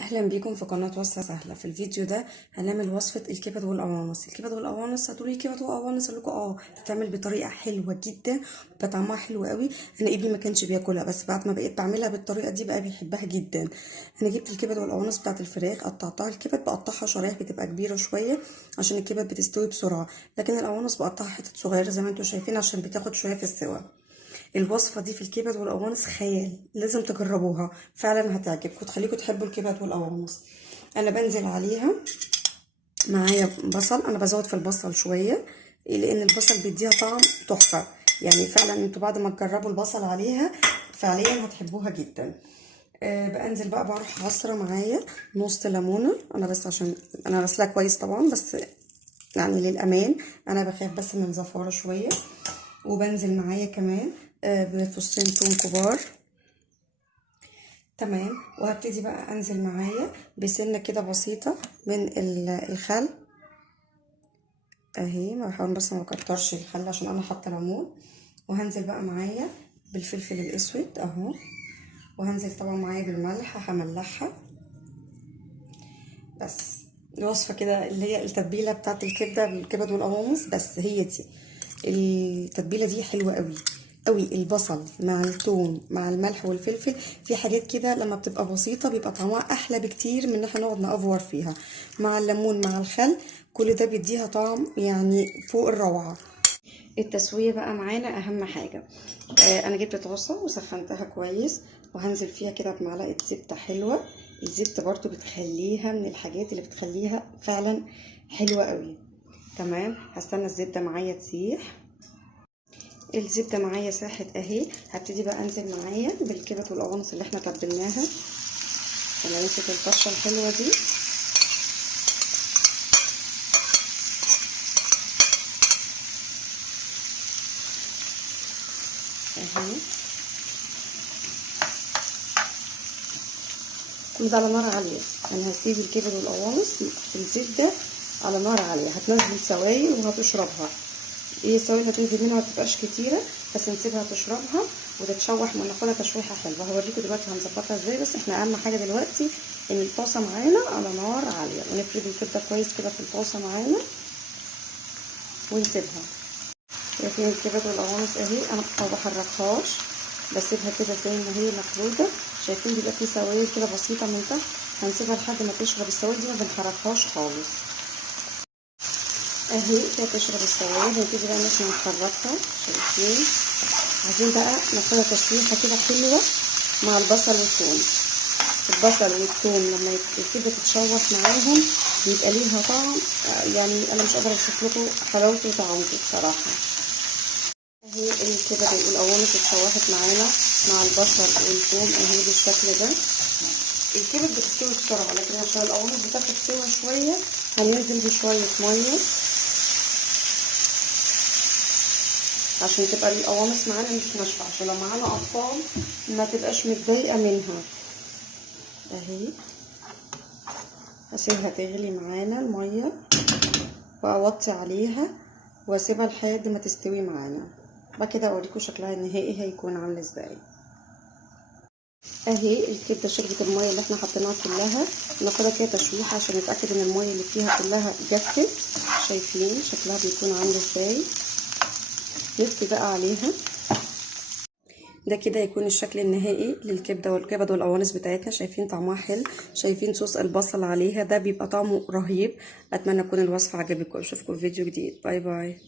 اهلا بيكم في قناه وصفه سهله. في الفيديو ده هنعمل وصفه الكبد والقوانص. الكبد والقوانص هتقولي كبد وقوانص، اقول لكم بتتعمل بطريقه حلوه جدا، بطعمها حلو قوي. انا ابني ما كانش بياكلها، بس بعد ما بقيت بعملها بالطريقه دي بقى بيحبها جدا. انا جبت الكبد والقوانص بتاعه الفراخ، قطعتها. الكبد بقطعها شرايح بتبقى كبيره شويه عشان الكبد بتستوي بسرعه، لكن القوانص بقطعها حتت صغيره زي ما انتم شايفين عشان بتاخد شويه في السوا. الوصفه دي في الكبد والقوانص خيال، لازم تجربوها، فعلا هتعجبكم تخليكم تحبوا الكبد والقوانص. انا بنزل عليها معايا بصل، انا بزود في البصل شويه لان البصل بيديها طعم تحفه. يعني فعلا انتوا بعد ما تجربوا البصل عليها فعليا هتحبوها جدا. بنزل بقى بروح عصره معايا نص ليمونه، انا بس عشان انا غسلاها كويس طبعا، بس يعني للامان انا بخاف بس من زفاره شويه. وبنزل معايا كمان بفصين توم كبار. تمام. وهبتدي بقى انزل معايا بسنه كده بسيطه من الخل اهي، بحاول بس ما اكترش الخل عشان انا حاطه ليمون. وهنزل بقى معايا بالفلفل الاسود اهو، وهنزل طبعا معايا بالملح، هملحها بس. الوصفه كده اللي هي التتبيله بتاعت الكبده بالكبد والقوانص، بس هي دي التتبيله دي حلوه قوي قوي. البصل مع الثوم مع الملح والفلفل، في حاجات كده لما بتبقى بسيطه بيبقى طعمها احلى بكتير من ان احنا نقعد نافور فيها، مع الليمون مع الخل، كل ده بيديها طعم يعني فوق الروعه. التسويه بقى معانا اهم حاجه. انا جبت طاسه وسخنتها كويس، وهنزل فيها كده بمعلقه زبده حلوه. الزبده برضو بتخليها من الحاجات اللي بتخليها فعلا حلوه قوي. تمام. هستنى الزبده معايا تسيح. الزبده معايا ساحت اهي، هبتدي بقى انزل معايا بالكبد والقوانص اللي احنا تبلناها عشان نمسك الطشه الحلوه دي اهي. كل ده على نار عاليه. انا هسيب الكبد والقوانص في الزبده على نار عاليه، هتنزل سوائل وهتشربها. هي السوائل اللي هتنزل منها متبقاش كتيره، بس نسيبها تشربها وتتشوح وناخدها تشويحه حلوه. هوريكم دلوقتي هنظبطها ازاي، بس احنا اهم حاجه دلوقتي ان الطاسه معانا على نار عاليه، ونفرد الكبده كويس كده في الطاسه معانا ونسيبها. شايفين الكبد والقوانص اهي، انا ما بحركهاش، بسيبها كده زي ما هي مفروده. شايفين بيبقى في سوائل كده بسيطه من تحت، هنسيبها لحد ما تشرب السوائل دي، ما بنحركهاش خالص اهي كده تشرب السوائل. ونبتدي بقى ان احنا نحركها. شايفين؟ عايزين بقى ناخدها تشويحه كده حلوه مع البصل والثوم. البصل والثوم لما كده تتشوح معاهم بيبقى ليها طعم، يعني انا مش قادره اوصف لكم حلاوته وطعمته بصراحه. اهي الكبد والقوانص اتشوحت معانا مع البصل والثوم اهي بالشكل ده. الكبد بتستوي بسرعه، لكن عشان القوانص بتاخد سوا شويه هننزل بشويه ميه عشان تبقى القوانص معانا مش ناشفه، عشان لو معانا اطفال ما تبقاش متضايقه منها اهي. هسيبها تغلي معانا الميه واوطي عليها واسيبها لحد ما تستوي معانا. بعد كده اوريكم شكلها النهائي هيكون عامل ازاي. اهي الكبده شربت الميه اللي احنا حطيناها كلها، ناخدها كده تشويحه عشان نتاكد ان الميه اللي فيها كلها جفت. شايفين شكلها بيكون عامل ازاي؟ نطفي بقى عليها. ده كده يكون الشكل النهائي للكبده والكبد والقوانص بتاعتنا. شايفين طعمها حلو؟ شايفين صوص البصل عليها؟ ده بيبقى طعمه رهيب. اتمنى تكون الوصفه عجبتكم. اشوفكم في فيديو جديد. باي باي.